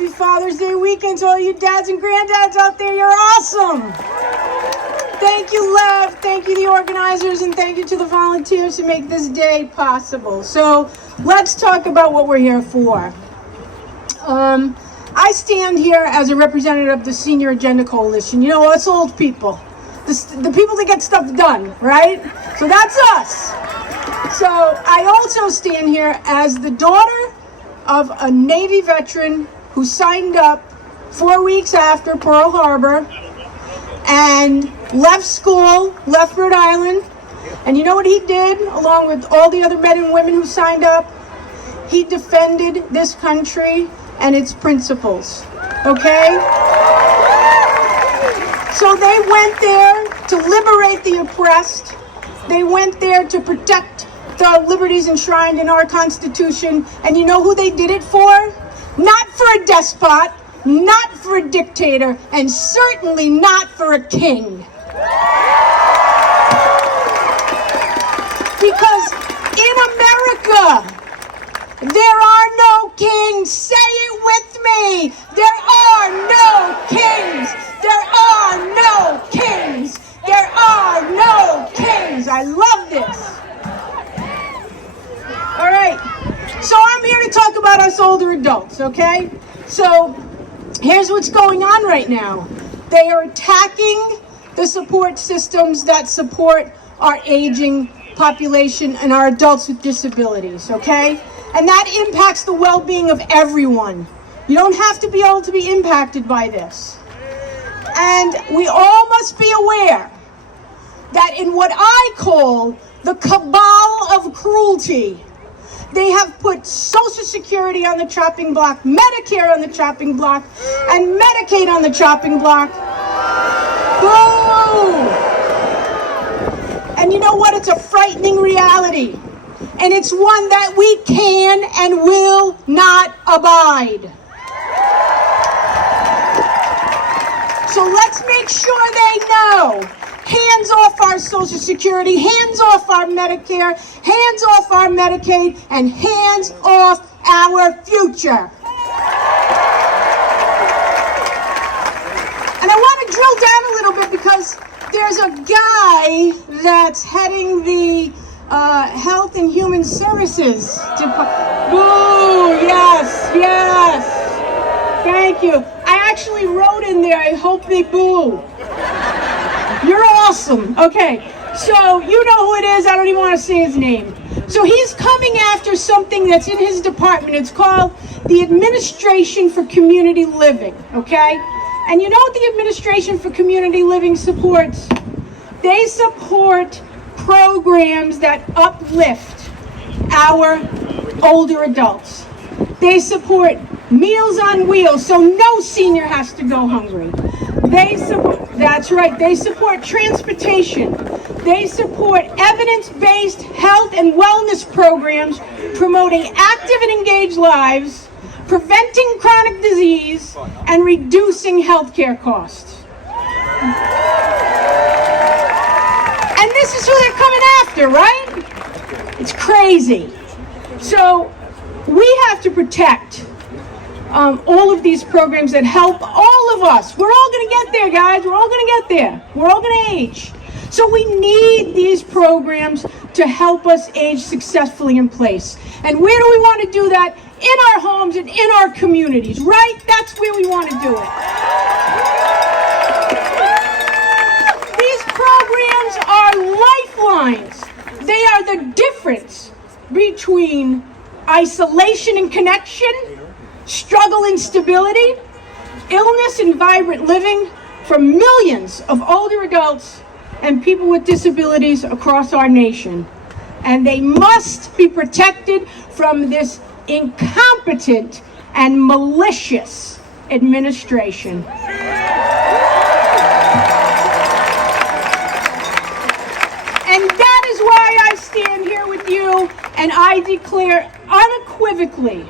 Happy Father's Day weekend to all you dads and granddads out there. You're awesome. Thank you, Lev. Thank you, the organizers, and thank you to the volunteers who make this day possible. So let's talk about what we're here for. I stand here as a representative of the Senior Agenda Coalition. You know, us old people. The people that get stuff done, right? So that's us. So I also stand here as the daughter of a Navy veteran who signed up 4 weeks after Pearl Harbor and left school, left Rhode Island. And you know what he did along with all the other men and women who signed up? He defended this country and its principles, okay? So they went there to liberate the oppressed. They went there to protect the liberties enshrined in our Constitution. And you know who they did it for? Not for a despot, not for a dictator, and certainly not for a king. Because in America, there are no kings. Say it with me. There are no kings. There are no kings. There are no kings. I love this. All right. So I'm here to talk about us older adults, okay? So here's what's going on right now. They are attacking the support systems that support our aging population and our adults with disabilities, okay? And that impacts the well-being of everyone. You don't have to be able to be impacted by this. And we all must be aware that in what I call the cabal of cruelty, they have put Social Security on the chopping block, Medicare on the chopping block, and Medicaid on the chopping block. Boom! And you know what? It's a frightening reality. And it's one that we can and will not abide. So let's make sure they know. Hands off our Social Security, hands off our Medicare, hands off our Medicaid, and hands off our future. And I want to drill down a little bit because there's a guy that's heading the Health and Human Services Department. Boo! Yes, yes. Thank you. I actually wrote in there, I hope they boo. You're awesome. Okay, so you know who it is. I don't even want to say his name. So he's coming after something that's in his department. It's called the Administration for Community Living, okay? And you know what the Administration for Community Living supports? They support programs that uplift our older adults. They support Meals on Wheels, so no senior has to go hungry. They support, that's right, they support transportation. They support evidence-based health and wellness programs promoting active and engaged lives, preventing chronic disease, and reducing healthcare costs. And this is who they're coming after, right? It's crazy. So we have to protect all of these programs that help all of us. We're all going to get there, guys. We're all going to get there. We're all going to age. So we need these programs to help us age successfully in place. And where do we want to do that? In our homes and in our communities, right? That's where we want to do it. These programs are lifelines. They are the difference between isolation and connection, struggle and stability, illness and vibrant living for millions of older adults and people with disabilities across our nation. And they must be protected from this incompetent and malicious administration. And that is why I stand here with you and I declare unequivocally,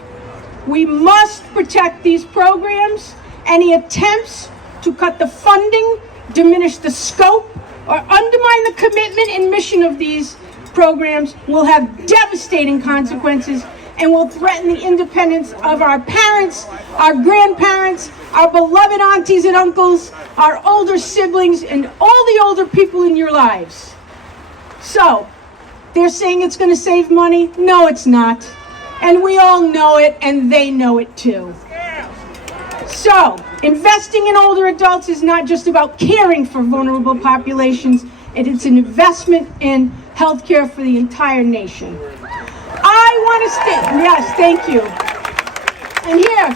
we must protect these programs. Any attempts to cut the funding, diminish the scope, or undermine the commitment and mission of these programs will have devastating consequences and will threaten the independence of our parents, our grandparents, our beloved aunties and uncles, our older siblings, and all the older people in your lives. So, they're saying it's going to save money? No, it's not. And we all know it, and they know it too. So, investing in older adults is not just about caring for vulnerable populations, it's an investment in healthcare for the entire nation. I want to stand, yes, thank you. And here,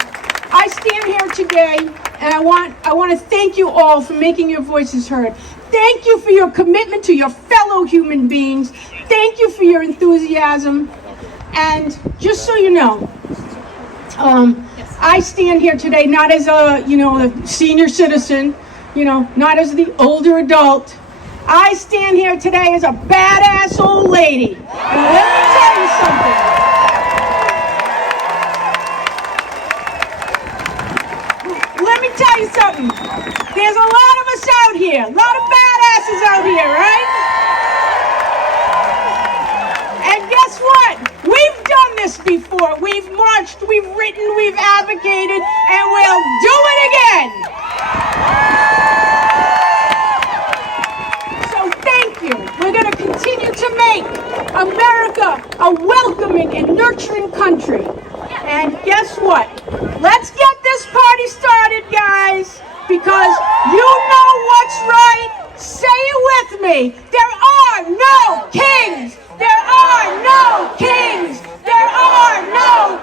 I stand here today, and I want to thank you all for making your voices heard. Thank you for your commitment to your fellow human beings. Thank you for your enthusiasm. And just so you know, I stand here today not as a senior citizen, not as the older adult. I stand here today as a badass old lady. And let me tell you something. Let me tell you something. There's a lot of us out here, a lot of badasses out here, right? And guess what? We've done this before. We've marched, we've written, we've advocated, and we'll do it again. So thank you. We're going to continue to make America a welcoming and nurturing country. And guess what? Let's get this party started, guys, because you know what's right. Say it with me. There are no kings. There are no kings. There are no